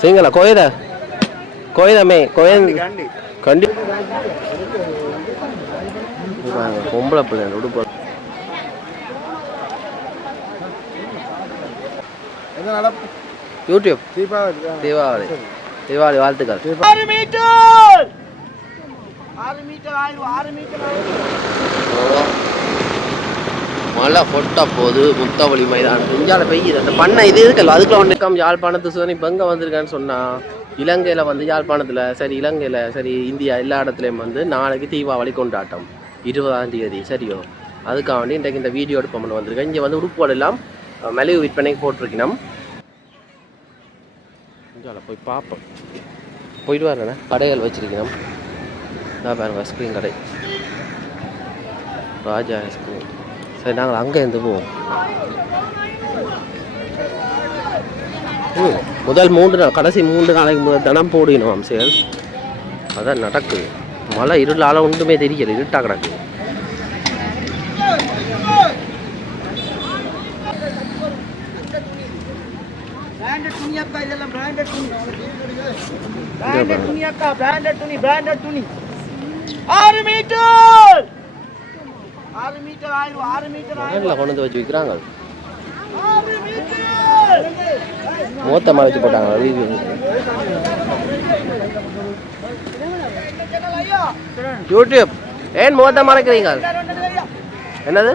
සිංහල කොයද කොයද මේ කොයෙන් கண்டி பொம்பளை பிள்ளை உடுப்பு யூடியூப். தீபாவளி தீபாவளி. வாழ்த்துக்கள். ஆறு மீட்டர்! ஆறு மீட்டர் ஆயிரம் ஆறு மீட்டர் மழை பொட்டா போது முத்தவழி மைதானம். இந்தியாவில் பெய்யுது. அந்த பண்ணை இது இருக்கல அதுக்குள்ள வந்துருக்காம யாழ்ப்பாணத்து சோதனை இப்போ எங்கே வந்திருக்கான்னு சொன்னால் இலங்கையில் வந்து யாழ்ப்பாணத்தில் சரி இலங்கையில் சரி இந்தியா எல்லா இடத்துலையும் வந்து நாளைக்கு தீபாவளி கொண்டாட்டம். இருபதாம் தேதி சரியோ? அதுக்காக வேண்டி இன்றைக்கு இந்த வீடியோ எடுப்போம்னு வந்திருக்கேன். இங்கே வந்து உடுப்புகள் எல்லாம் அஹ், மலிவு விற்பனைக்கு போட்டிருக்கணும். இந்தியாவில் போய் பார்ப்போம். போயிட்டு வரேண்ணே கடைகள் வச்சிருக்கணும். நான் பாருங்க ஐஸ்கிரீம் கடை. ராஜா ஐஸ்கிரீம் சரி நாங்கள் அங்கே இருந்து போவோம் முதல் மூன்று நாள் கடைசி மூன்று நாளைக்கு முதல் தினம் போடணும் சேல் அதான் நடக்குது மழை இருளால ஒன்றுமே தெரியல இருட்டா கிடக்கு பிராண்டட் துணி கொண்டு வந்து வச்சு விற்கிறாங்க ஆறு மீட்டர். மூத்த மறைச்சு போட்டாங்க வீடு ஐயா யூடியூப் ஏன் மூத்த மறைக்கிறீங்க? என்னது?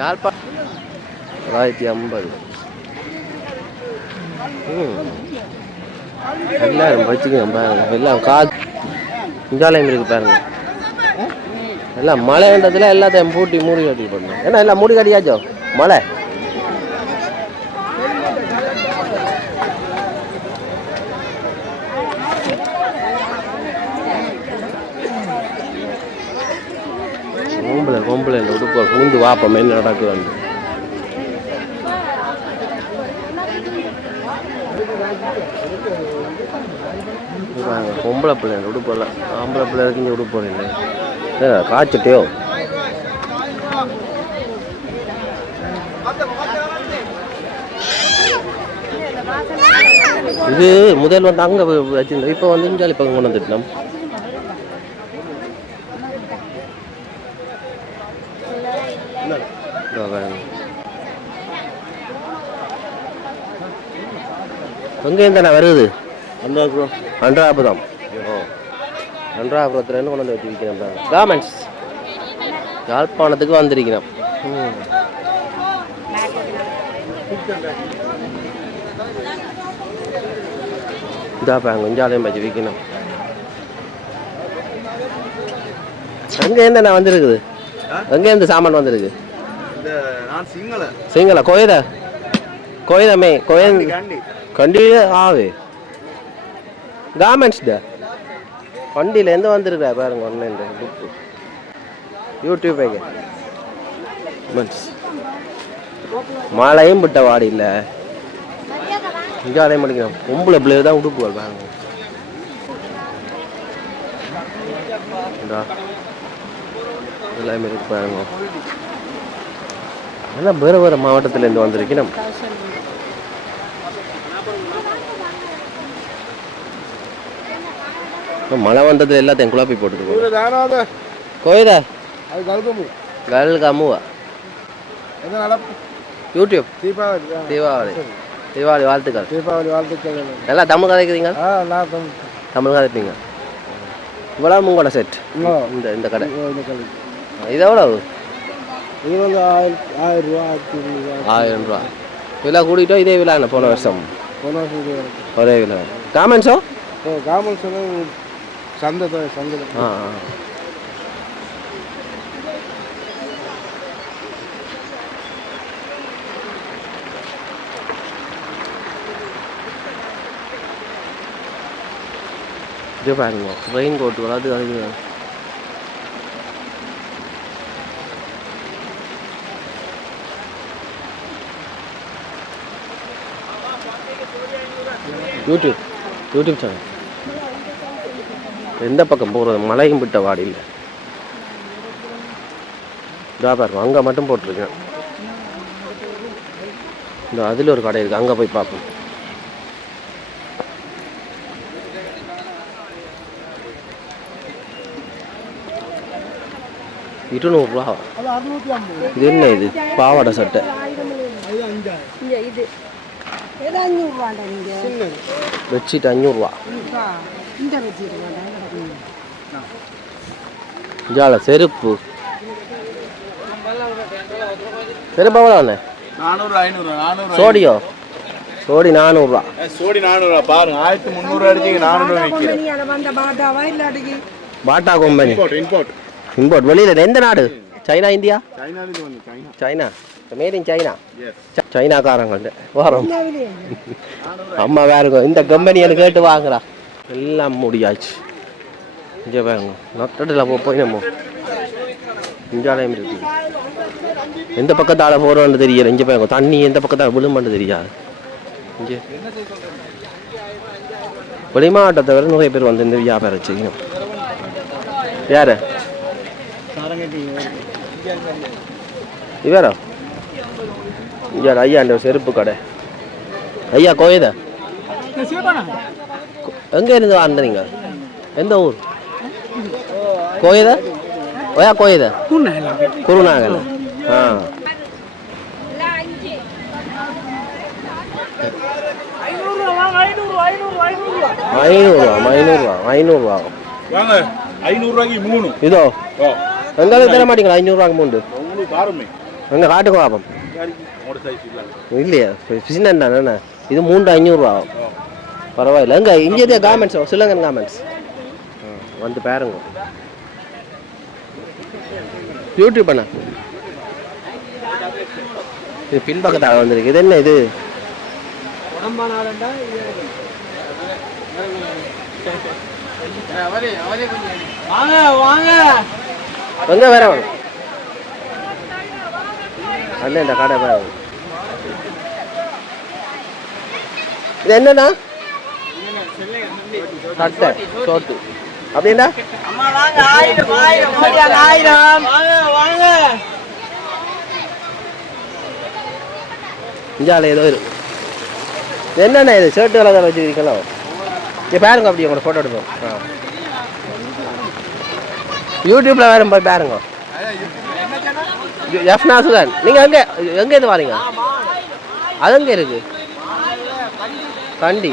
யாழ்ப்பா தொள்ளாயிரத்தி ஐம்பது. எல்லாரும் வச்சுக்கோங்க பாருங்க. எல்லாம் கா இஞ்சாலயம் இருக்கு பாருங்க. எல்லாம் மழைன்றதுல எல்லாத்தையும் பூட்டி மூடி கட்டி பண்ணும் ஏன்னா எல்லாம் மூடி கட்டியாச்சோ மழை பொம்பளை பொம்பளை உடுப்பு பூந்து வாப்பம் என்ன நடக்குது பொம்பளை பிள்ளை உடுப்பு ஆம்பளை பிள்ளை இருக்கு இங்கே உடுப்பு இல்லை காய்ச்சிட்டியோ? இது முதல் வந்து அங்கே வச்சிருந்தோம் இப்போ வந்து இஞ்சாலி பக்கம் கொண்டு வந்துட்டோம். எங்கேருந்து தானே வருது அன்றாபுரம். அன்றாபுரத்துலேருந்து கொண்டு வந்து வச்சு விற்கிறேன் பாருங்க காமெண்ட்ஸ் யாழ்ப்பாணத்துக்கு வந்திருக்கிறோம். ம். இதா பாருங்க இஞ்சாலையும் வச்சு விற்கணும். எங்கேருந்து நான் வந்திருக்குது எங்கேருந்து சாமான் வந்திருக்கு? சிங்கள. கோயில கோயிலமே கோயில் கண்டி ஆவே. கார்மெண்ட்ஸ் ட? வண்டியில எந்த வந்திருக்கா பாருங்க ஒன்று புக்கு யூடியூப் மழையும் விட்ட வாடி இல்லை இங்கே அதே முடிக்கணும் பொம்பளை பிள்ளைய தான் உடுப்புகள் பாருங்க. எல்லாமே இருக்கு பாருங்க. எல்லாம் வேறு வேறு மாவட்டத்திலேருந்து வந்திருக்கணும் மழை வந்தது எல்லாத்தையும் குழப்பி கல்கமு கல் கம்முவா எத நடப் யூடியூப். தீபாவளி தீபாவளி. தீபாவளி வாழ்த்துக்கள். தீபாவளி வாழ்த்துக்கள். நல்லா தமிழ் கதைக்கிறீங்க தமிழ் கதைப்பீங்க. இவ்வளோ உங்களோட செட். இந்த இந்த கடை. இது எவ்வளவு? இது வந்து ஆயிரம் ரூபா ஆயிரம் ரூபா. விலை கூட்டிட்டோ இதே விலை என்ன போன வருஷம்? போன வருஷம். ஒரே விலை. காமெண்ட்ஸோ சொன்ன சந்தை தான் சந்தை ஆ ஆ இது பாருங்க ரெயின் கோட்டு அது அது யூடியூப் யூடியூப் சேனல் எந்த பக்கம் போகிறது மலையும் விட்ட வாடியில் இதா பாருங்க அங்கே மட்டும் போட்டிருக்கேன். இந்த அதில் ஒரு கடை இருக்குது அங்கே போய் பார்ப்போம். இருநூறுவா? இது என்ன இது? பாவாடை சட்டை. பெட்ஷீட் அஞ்சூறுரூவா இஞ்சால செருப்பு. செருப்பு எவ்வளோ சோடியோ? சோடி நானூறுரூவா சோடி நானூறுவா. பாருங்க ஆயிரத்தி முந்நூறு அடிச்சு விற்கிறேன் company Bata company. Import import வெளியில் எந்த நாடு? China India? China China. Made in China yes சைனாக்காரங்கள்ட்ட. வரோம். அம்மா வேறுங்க இந்த கம்பெனியை கேட்டு வாங்குறா. எல்லாம் முடியாச்சு. இங்கே பாருங்க நொட்டடில் போ போய் நம்ம. இஞ்சாலயம் இருக்கு. எந்த பக்கத்தால் போகிறோன்னு தெரியல இங்கே பாருங்க தண்ணி எந்த பக்கத்தால் விழுமான்னு தெரியாது. இங்கே. வெளி மாவட்டத்தை நிறைய பேர் வந்து இந்த வியாபாரம் செய்யணும். யாரு? இவரா? இங்கே ஐயா இந்த செருப்பு கடை. ஐயா கோயதா சிவபானா எங்க இருந்து வந்தீங்க? எந்த ஊர்? கோயத ஓயா கோயத குருநாகல் ஆ. ஐநூறுரூவா வாங்க ஐநூறு ஐநூறு ஐநூறுரூவா ஐநூறுரூவா ஐநூறுரூவா ஐநூறுரூவா வாங்க ஐநூறுரூவாய்க்கு மூணு. இதோ எங்களுக்கு தர மாட்டீங்களா? ஐநூறுரூவாக்கு மூண்டு உங்களுக்கு பாருமே எங்க காட்டுக்கு இல்லை. இல்லையா சின்ன இது மூன்று ஐநூறுரூவா பரவாயில்ல. எங்க இங்கே கார்மெண்ட்ஸ் சிலங்கன் கார்மெண்ட்ஸ் வந்து பாருங்க. யூடியூப் பண்ண இது பின்பக்கத்தாக வந்திருக்கு. இது என்ன இது? எங்க வேற அண்ணன் இந்த கடை இது என்னண்ணா சட்டை சோட்டு அப்படின்னா அம்மா வாங்க ஆயிரம் ஆயிரம் ஆயிரம் ஆயிரம் வாங்க வாங்க இஞ்சால ஏதோ இருக்கு என்னென்ன இது? ஷர்ட் விலை தான் வச்சுருக்கீங்களோ? இங்கே பாருங்க அப்படி உங்களோட ஃபோட்டோ எடுப்போம். ஆ. யூடியூப்பில் வேறு போய் பாருங்க. எஃப்னா நாசுதான் நீங்கள் எங்கே எங்கே இது வாரீங்க? அது எங்கே இருக்கு? கண்டி.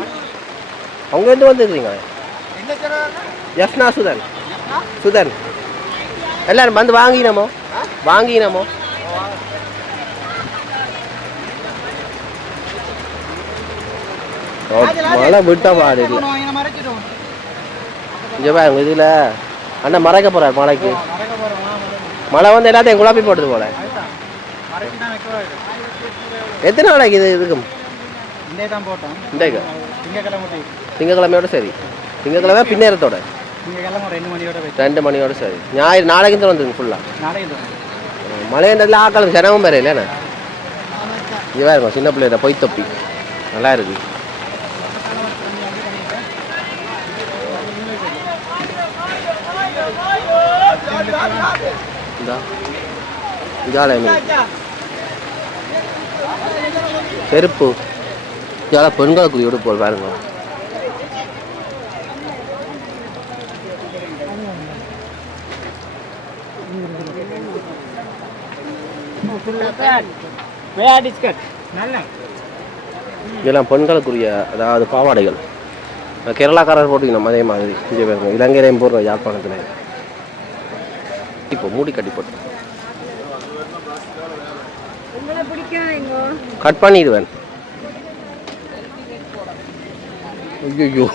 என்ன தராங்க எஃப்னா சுதன். சுதன். எல்லாரும் வந்து வாங்கினமோ? வாங்கினமோ? மழை விட்ட பாடு இல்லை. இங்கே பாருங்க இதில். அண்ணன் மறைக்க போகிறார் மழைக்கு மழை வந்து எல்லாத்தையும் குழப்பி போடுது போல. எத்தனை நாளைக்கு இது இருக்கும்? இண்டே தான் போட்டோம். இன்றைக்கு திங்கக்கிழமையோட சரி திங்கக்கிழமை பின்னேரத்தோட ரெண்டு மணியோட சரி ஞாயிறு நாளைக்கு தான் வந்துருங்க ஃபுல்லாக நாளைக்கு தான் மழைன்றதுல ஆக்களுக்கு சிரமம் வேற இல்லைண்ணே இங்கே இருக்கும் சின்ன பிள்ளைகிட்ட பொய் தொப்பி நல்லா இருக்கு செருப்பு இதால செருப்பு இதால பெண்களுக்கு உடுப்பு பாருங்க இதெல்லாம் பெண்களுக்குரிய அதாவது பாவாடைகள். கேரளாக்காரர் போட்டுக்கணும் அதே மாதிரி இங்கே பேருங்க இலங்கையிலையும் போடுறோம் யாழ்ப்பாணத்தில். இப்போ மூடி கட்டி போட்டு கட் பண்ணிடுவேன். ஐயோ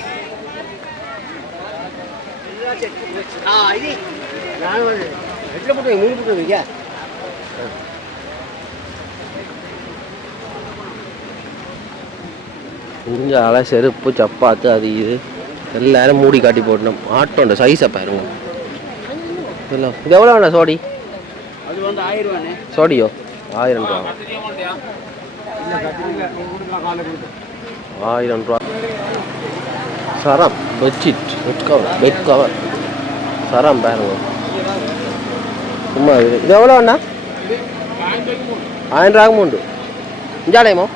ஆ இது நான் எட்டில் போட்டு மூணு போட்டு இஞ்சால செருப்பு சப்பாத்து அது இது. எல்லாரும் மூடி காட்டி போடணும். ஆட்டோண்ட சைஸை பாருங்க. இல்லை இது எவ்வளோ வேணா சோடி? சோடியோ? ஆயிரம் ரூபா. ஆயிரம் ரூபா. சரம் bedsheet bed cover bed cover சரம் பாருங்க. சும்மா இது. எவ்வளோ அண்ணா? ஆயிரம் ரூபாய்க்கு உண்டு இஞ்சாலையுமோ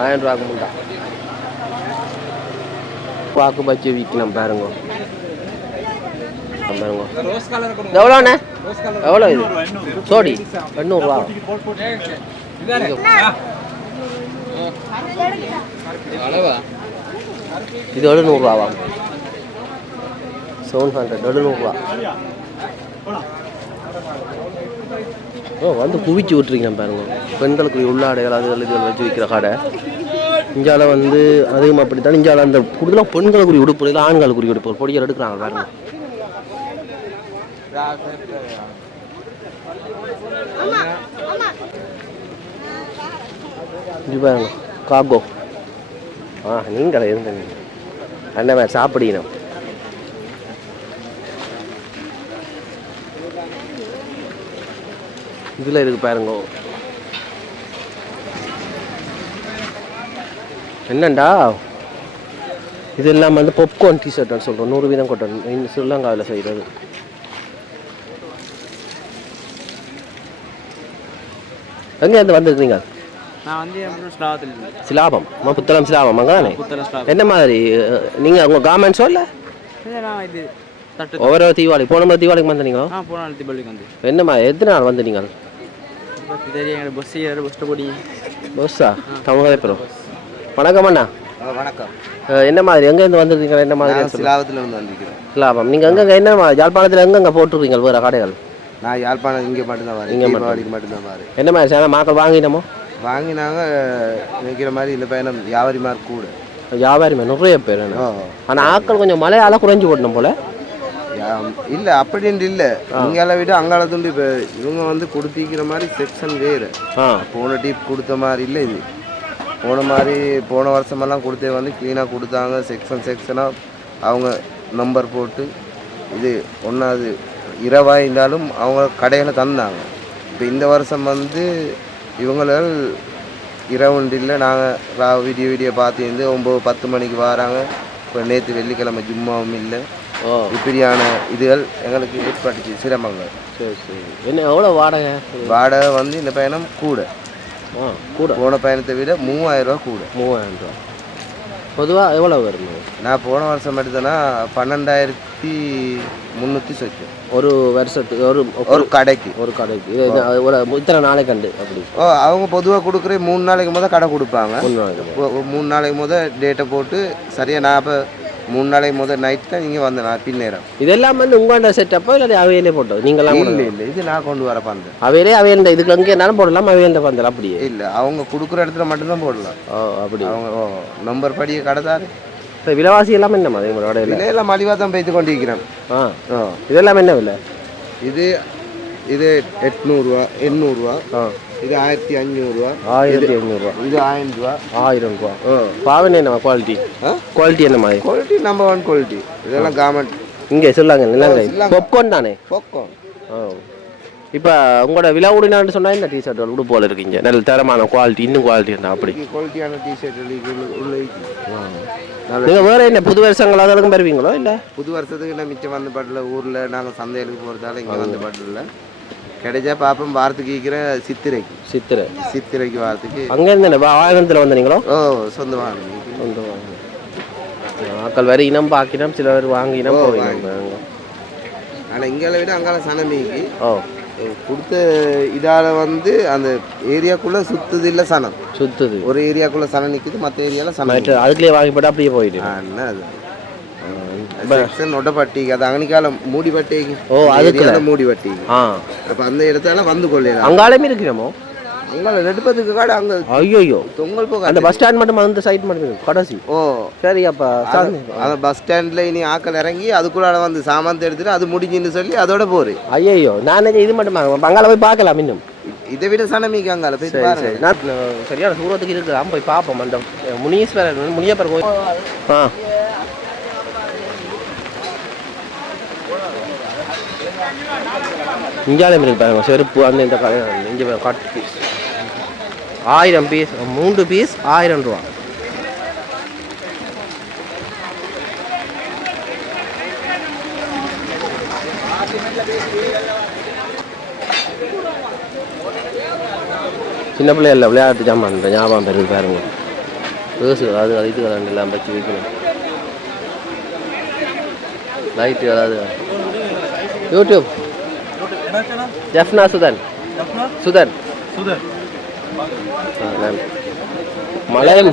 ஆயிரம் ரூபா முண்டா பாக்கு பச்சை விற்கலாம் பாருங்க. பாருங்க. எவ்வளோண்ணே? எவ்வளோ இது? சோடி எண்ணூறுரூவா இது எழுநூறுவாவா? செவன் ஹண்ட்ரட் எழுநூறுவா. ஓ வந்து குவிச்சு விட்ருக்கேன் பாருங்க. பெண்களுக்கு உள்ளாடைகள் அது இதுகள் வச்சு விற்கிற கடை. இஞ்சால வந்து அதிகமாக அப்படித்தான் இஞ்சால அந்த கூடுதலாக பெண்களுக்குரிய உடுப்பு இல்லை ஆண்களுக்குரிய உடுப்பு பொடியல் எடுக்கிறாங்க பாருங்க. இது பாருங்க காகோ ஆ நீங்கள் இருந்தீங்க அண்ணன் சாப்பிடணும். இதில் இருக்கு பாருங்க. என்னண்டா? இது எல்லாம் வந்து பொப்கார்ன் டிஷர்ட்னு சொல்கிறோம் நூறு வீதம் இந்த ஸ்ரீலங்காவில் செய்கிறது எங்கேருந்து வந்திருக்கீங்க? சிலாபம். புத்தளம் சிலாபம் அங்கே என்ன மாதிரி நீங்கள் உங்கள் கார்மெண்ட்ஸோ இல்லை? ஒவ்வொரு தீபாவளி போன முறை தீபாவளிக்கு வந்தீங்களோ என்ன மாதிரி எத்தனை நாள் வந்து நீங்கள் இப்போ தெரியும் பஸ் ஏற பஸ் போடி பஸ்ஸா தமிழ் அப்புறம் வணக்கம் அண்ணா. வணக்கம். என்ன மாதிரி? எங்கேருந்து வந்திருக்கீங்க என்ன மாதிரி நான் சிலாவத்தில் இருந்து வந்திருக்கிறேன். லாபம் நீங்கள் எங்கெங்க என்ன யாழ்ப்பாணத்தில் எங்கெங்க போட்டுருக்கீங்க வேறு கடைகள். நான் யாழ்ப்பாணம் இங்கே மட்டும்தான் வரேன். இங்க மட்டும். மட்டும்தான் வரேன். என்ன மாதிரி சேன மாக்கள் வாங்கினோமோ? வாங்கினாங்க நினைக்கிற மாதிரி இந்த பயணம் வியாபாரி மார்க் கூட. வியாபாரிமே நிறைய பேர். ஆனால் ஆட்கள் கொஞ்சம் மழையால குறைஞ்சு போடணும் போல. இல்லை அப்படின்ட்டு இல்லை. இங்கால விட அங்கால துண்டு இப்போ இவங்க வந்து கொடுத்திக்கிற மாதிரி செக்ஷன் வேறு போன டீப் கொடுத்த மாதிரி இல்லை இது. போன மாதிரி போன வருஷமெல்லாம் கொடுத்தே வந்து க்ளீனாக கொடுத்தாங்க செக்ஷன் செக்ஷனாக அவங்க நம்பர் போட்டு இது ஒன்றாவது இரவாக இருந்தாலும் அவங்க கடையில் தந்தாங்க. இப்போ இந்த வருஷம் வந்து இவங்களால் இரவுண்டு இல்லை. நாங்கள் வீடியோ வீடியோ பார்த்து இருந்து ஒம்பது பத்து மணிக்கு வராங்க. இப்போ நேற்று வெள்ளிக்கிழமை ஜும்மாவும் இல்லை. இப்படியான இதுகள் எங்களுக்கு ஏற்பட்டுச்சு சிரமங்கள். சரி சரி. என்ன எவ்வளோ வாடகை? வாடகை வந்து இந்த பயணம் கூட. கூட. போன பயணத்தை விட மூவாயிரம் ரூபா கூட. மூவாயிரம் ரூபா பொதுவாக எவ்வளோ வரும் நான் போன வருஷம் எடுத்தேன்னா பன்னெண்டாயிரத்தி முந்நூற்றி சொச்சம் ஒரு வருஷத்துக்கு ஒரு ஒரு கடைக்கு. ஒரு கடைக்கு. ஒரு இத்தனை நாளைக்கு கண்டு அப்படி. ஓ அவங்க பொதுவாக கொடுக்குற மூணு நாளைக்கு முத கடை கொடுப்பாங்க. மூணு நாளைக்கு ஒ- ஒரு மூணு நாளைக்கு முத டேட்டை போட்டு சரியாக நான் இப்போ மூணு நாளைக்கு முத நைட் தான் இங்கே வந்தேன் நான் பின்னேரம் இதெல்லாம் வந்து உங்கள்கிட்ட செட்டப்போ இல்லை அவையிலே போட்டோம் நீங்களாம் இல்லை இல்லை இது நான் கொண்டு வர பந்தல் அவையிலே அவையில இதுக்கு அங்கே என்னாலும் போடலாம் அவையில பந்தல் அப்படியே. இல்லை அவங்க கொடுக்குற இடத்துல மட்டும்தான் போடலாம். ஓ அப்படி அவங்க ஓ நம்பர் படிய கடை தான். இப்போ விலைவாசி எல்லாம் என்ன உங்களோட கடையில் விலையெல்லாம் மலிவாக தான் போய்த்து கொண்டிருக்கிறேன் ஆ. இதெல்லாம் என்ன விலை? இது இது எட்நூறுரூவா எண்ணூறுரூவா ஆ. இது ஆயிரத்தி அஞ்சூறுரூவா ஆயிரத்தி ஐநூறுரூவா இது ஆயிரம் ரூபா. ஆயிரம் ரூபா. ஓ பாவனை என்ன குவாலிட்டி ஆ? குவாலிட்டி என்ன மாதிரி குவாலிட்டி நம்பர் ஒன் குவாலிட்டி இதெல்லாம் கவர்மெண்ட் இங்கே சொல்லாங்க இல்லைங்க. பொப்கார்ன் தானே? போக்கம் ஓ இப்போ உங்களோட விலை உடினான்னு சொன்னால் இந்த டிஷர்ட் உடுப்பு போல இருக்கீங்க? நல்ல தரமான குவாலிட்டி இன்னும் குவாலிட்டி என்ன அப்படி. குவாலிட்டியான டிஷர்ட் நீங்கள் வேறு என்ன புது வருஷங்கள் அதெல்லாம் பெறுவீங்களோ இல்லை? புது வருஷத்துக்கு நான் மிச்சம் வந்த பாட்டில் ஊரில் நாங்கள் சந்தைகளுக்கு போகிறதால இங்கே வந்த பாட்டில் கிடைச்சா பார்ப்போம் வாரத்துக்கு ஈக்கிற சித்திரைக்கு. சித்திரை. சித்திரைக்கு வாரத்துக்கு. அங்கேருந்து என்ன வாகனத்தில் வந்தீங்களோ? ஓ சொந்த வாகனம் சொந்த வாகனம் ஆக்கள் வேறு இனம் பாக்கினம் சில பேர் வாங்கினம் ஆனால் இங்கே விட அங்கால சனமிக்கு ஓ. கொடுத்த இதால் வந்து அந்த ஏரியாக்குள்ளே சுத்துது இல்லை சனம். சுத்துது. ஒரு ஏரியாக்குள்ளே சனம் நிற்குது மற்ற ஏரியாவில் சனம் நைட்டு அதுக்குள்ளேயே வாங்கி போட்டு அப்படியே போயிட்டு என்ன அது? செக்ஷன் ஒட்டப்பட்டிக்கு அது அங்கனிக்கால மூடி பட்டிக்கு ஓ, அதுக்குள்ள. மூடி பட்டி ஆ. அப்போ அந்த இடத்தால வந்து கொள்ளையில அங்காலையுமே இருக்கிறோமோ? அங்கே நெடுப்பதுக்கு காடு அங்கே ஐயோ தொங்கல் போக அந்த பஸ் ஸ்டாண்ட் மட்டும் அந்த சைட் மட்டும் கடைசி. ஓ. சரி அப்போ அந்த பஸ் ஸ்டாண்ட்ல இனி ஆக்கள் இறங்கி அதுக்குள்ளால வந்து சாமான் எடுத்துட்டு அது முடிஞ்சுன்னு சொல்லி அதோட போரு. ஐயோ நான் இது மட்டும்? அங்கால போய் பார்க்கலாம் இன்னும். இதை விட சனமிக்கு அங்கால போய் சரி நான் சரியான தூரத்துக்கு இருக்கலாம் போய் பார்ப்போம் அந்த முனீஸ்வரர் முனியப்பர் கோயில். ஆ. இந்தியாவில் இருக்கு பாருங்க செருப்பு அந்த இந்த இங்கே கட் பீஸ் ஆயிரம் பீஸ் மூன்று பீஸ் ஆயிரம் ரூபா. சின்ன பிள்ளைகள் விளையாட்டு ஜாமான் ஞாபகம் பெருது பாருங்க. பேசு அது இது கலந்து எல்லாம் வச்சு வைக்கணும் லைட்டு அதாவது யூடியூப் ஜஃப்னா சுதன் சுதன் நான் மலையும்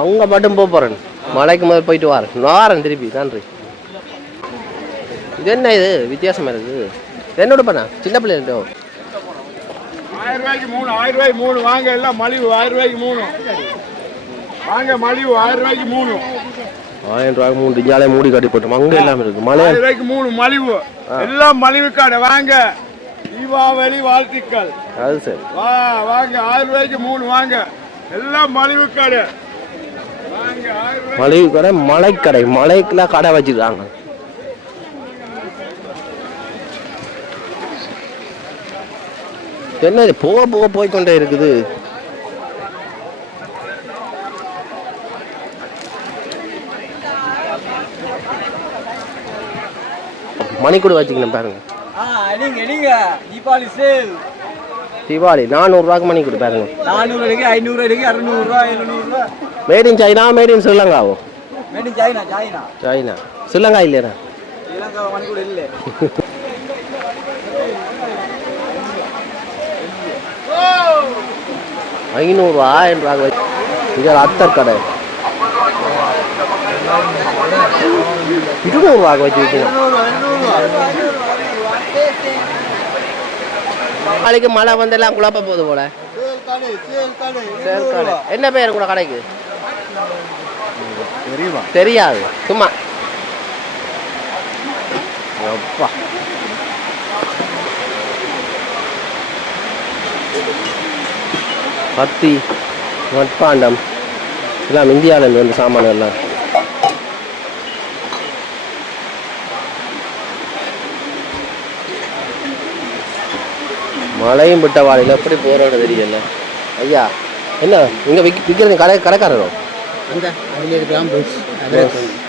அவங்க மட்டும் போக போகிறேன் மலைக்கு முதல் போயிட்டு வரேன். வாரேன் திருப்பி. நன்றி. இது என்ன இது? வித்தியாசமாக இருக்குது. என்னோட பண்ணா சின்ன பிள்ளைங்க ஆயிரம் ரூபாய்க்கு மூணு ஆயிரம் ரூபாய்க்கு மூணு. வாங்க எல்லாம் மலிவு. ஆயிரம் ரூபாய்க்கு மூணு. வாங்க மலிவு. ஆயிரம் ரூபாய்க்கு மூணு. ஆயிரம் ரூபாய் மூணு. ஜாலியை மூடி கட்டி போட்டோம்? அங்கே எல்லாமே இருக்குது மலை ரூபாய்க்கு மூணு மலிவு. எல்லாம் மலிவு கடை வாங்க. தீபாவளி வாழ்த்துக்கள். அது சரி. வா வாங்க ஆயிரம் ரூபாய்க்கு மூணு வாங்க. எல்லாம் மலிவு கடை. மலை கடை மலைக்கடை. மலைக்கெல்லாம் கடை வச்சுருக்காங்க. என்ன இது போக போக போய்க்கொண்டே இருக்குது. மணிக்கூட வச்சுக்கணும் பாருங்க. நீங்க நீங்க தீபாவளி சேல் தீபாவளி நானூறுரூவாக்கு மணி கொடு பாருங்க நானூறு அடிக்கு ஐநூறு அடிக்கு அறுநூறுவா எழுநூறுவா made in China made in ஸ்ரீலங்காவோ madam China China China Sri Lanka இல்லையா? இலங்கை மணி கூட இல்லை. ஐநூறு ஆயிரம் ரூபாய் இது அத்தர் கடை. இருநூறுவாக்கு வச்சு விற்கணும் நாளைக்கு மழை வந்தெல்லாம் குழப்ப போகுது போல. என்ன பேர் கூட கடைக்கு? தெரியுமா? தெரியாது. சும்மா. அப்பா பத்தி மட்பாண்டம் எல்லாம் இந்தியாவிலேருந்து வந்து சாமான் எல்லாம் மழையும் விட்ட வாழையில் எப்படி போகிறோன்னு தெரியல ஐயா. என்ன? இங்கே விக் விற்கிறது கடை கடைக்காரரோ?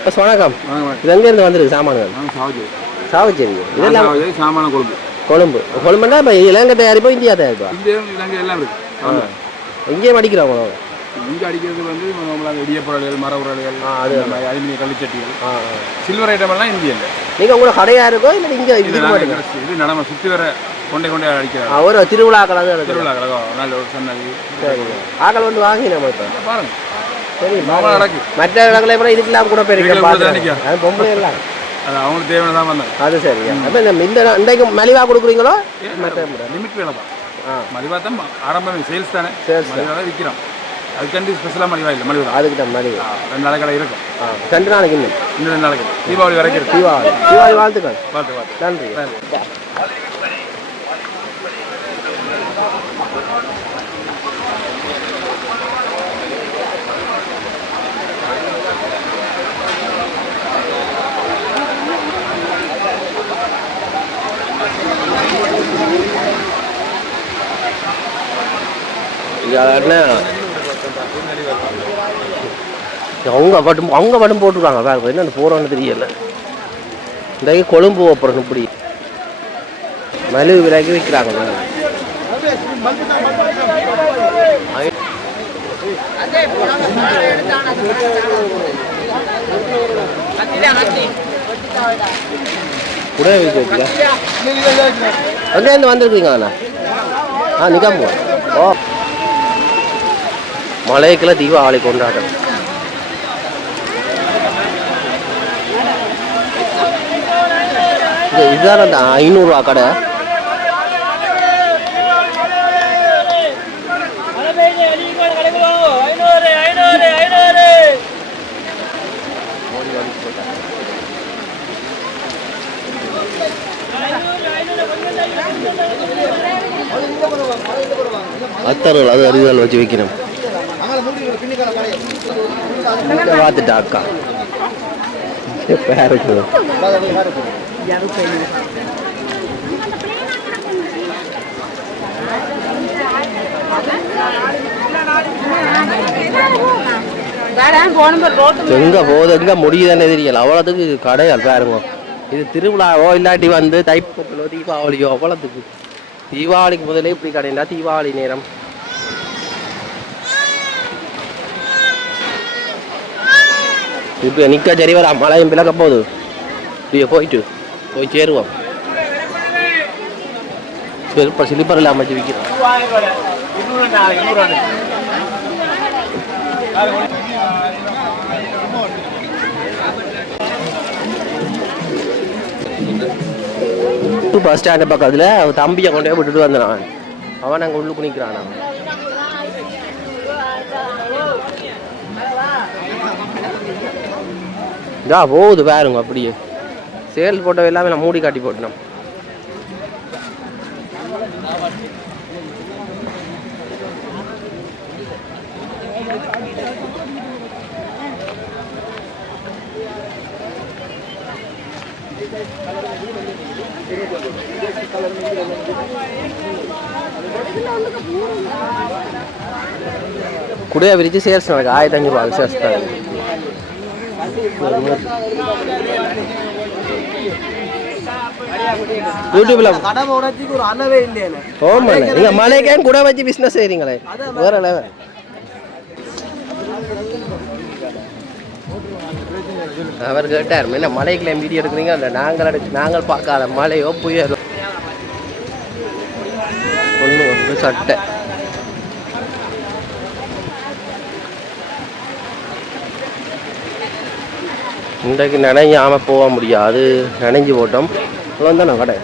பஸ் வணக்கம். இது எங்கேருந்து வந்திருக்கு சாமான்கள்? சாவச்சேரி இதெல்லாம் சாமான கொழும்பு. கொழும்பு. கொழும்புனா இப்போ இலங்கை தயாரிப்போ இந்தியா தயாரிப்பா? இந்தியா இலங்கை எல்லாம் இருக்கு. ஆ. இங்கேயும் அடிக்கிறோம் உணவு இங்கே அடிக்கிறது வந்து நம்மளாங்க இடிய பொருள்கள் மர பொருள்கள் ஆ, அது அலுமினிய கல்லுச்சட்டிகள் ஆ சில்வர் ஐட்டம் எல்லாம் இந்தியன் நீங்கள் உங்களோட கடையாக இருக்கோ இல்லை இங்கே இது நம்ம சுற்றி வர கொண்டே கொண்டே அடிக்கிறாங்க ஒரு அது எடுக்கிறோம் திருவிழா கழகம் நல்ல ஒரு சன்னதி. சரி. ஆக்கள் வந்து வாங்கி நம்ம இப்போ. பாருங்க. சரி மற்ற இடங்களை கூட இதுக்கெல்லாம் கூட அது பொம்பளை எல்லாம். அது அவங்களுக்கு தேவையான தான் வந்தாங்க அது சரி. அப்போ இந்த இந்த இன்றைக்கு மலிவாக கொடுக்குறீங்களோ? மற்ற லிமிட் வேலை தான். ஆ. மலிவா தான் ஆரம்பமே சேல்ஸ் தானே. Sales தான். மலிவா தான் விற்கிறோம். அதுக்காண்டி ஸ்பெஷலாக மலிவா இல்லை மலிவா. அதுக்கு தான் மலிவு. ரெண்டு நாளைக்கு கடை இருக்கும். ரெண்டு நாளைக்கு இன்னும். இன்னும் ரெண்டு நாளைக்கு. தீபாவளி வரைக்கும் தீபாவளி. தீபாவளி வாழ்த்துக்கள். பார்த்து பார்த்து நன்றி. அவங்க மட்டும் அவங்க பட்டும் போட்டிருக்காங்க. வேறு அந்த போகிறோன்னு தெரியல. இந்த கொழும்பு அப்புறம் இப்படி. மலிவு விலைக்கு விற்கிறாங்க வேற. ஐ- எங்கேருந்து வந்திருக்கீங்க அண்ணா? ஆ நிக்காம ஓ மலைக்குள்ள தீபாவளி கொண்டாட்டம் இது இதுதான் அந்த ஐநூறுரூவா கடை. அத்தர்கள் அது அறிவுகள் வச்சு வைக்கணும் பார்த்துட்டா அக்கா பேருக்கு எங்க போகுது? எங்க முடியுதுன்னு தெரியல. அவ்வளோத்துக்கு கடையால் பாருங்க. இது திருவிழாவோ இல்லாட்டி வந்து தைப்பொங்கலோ தீபாவளியோ அவ்வளோத்துக்கு தீபாவளிக்கு முதலே இப்படி கடைண்டா தீபாவளி நேரம். இப்போ நிற்க சரி வரா மழையும் பிளக்க போகுது இப்படியே போயிட்டு போய் சேருவோம் செருப்ப சிலிப்பரில் அமைச்சு விற்கிறோம் பஸ் ஸ்டாண்டு பக்கத்தில் அவன் தம்பியை கொண்டு போய் விட்டுட்டு வந்தான் அவன் அங்கே உள்ளுக்கு நிற்கிறான் அவன் இதா போகுது பாருங்க அப்படியே. சேல் போட்டவை எல்லாமே நான் மூடி காட்டி போட்டேன் குடையா விரிச்சு சேல்ஸ் நடக்கு ஆயிரத்தி அஞ்சு ரூபா சேர்ஸ் தான். யூடியூப்ல கடை உடச்சிக்கு ஒரு அளவே இல்லையே. ஓமா நீங்க மலைக்கேன் கூட வச்சு பிசினஸ் செய்றீங்களே. வேற லெவல் அவர் கேட்டார் என்ன மலைக்குள்ள வீடியோ எடுக்கிறீங்க? இல்லை நாங்கள் எடுக்க நாங்கள் பார்க்காத மலையோ புயலோ? ஒன்று ஒன்று சட்டை. இன்றைக்கு நினைஞ்சாமல் போக முடியாது. நினைஞ்சு போட்டோம். இவ்வளோ தானே கடை.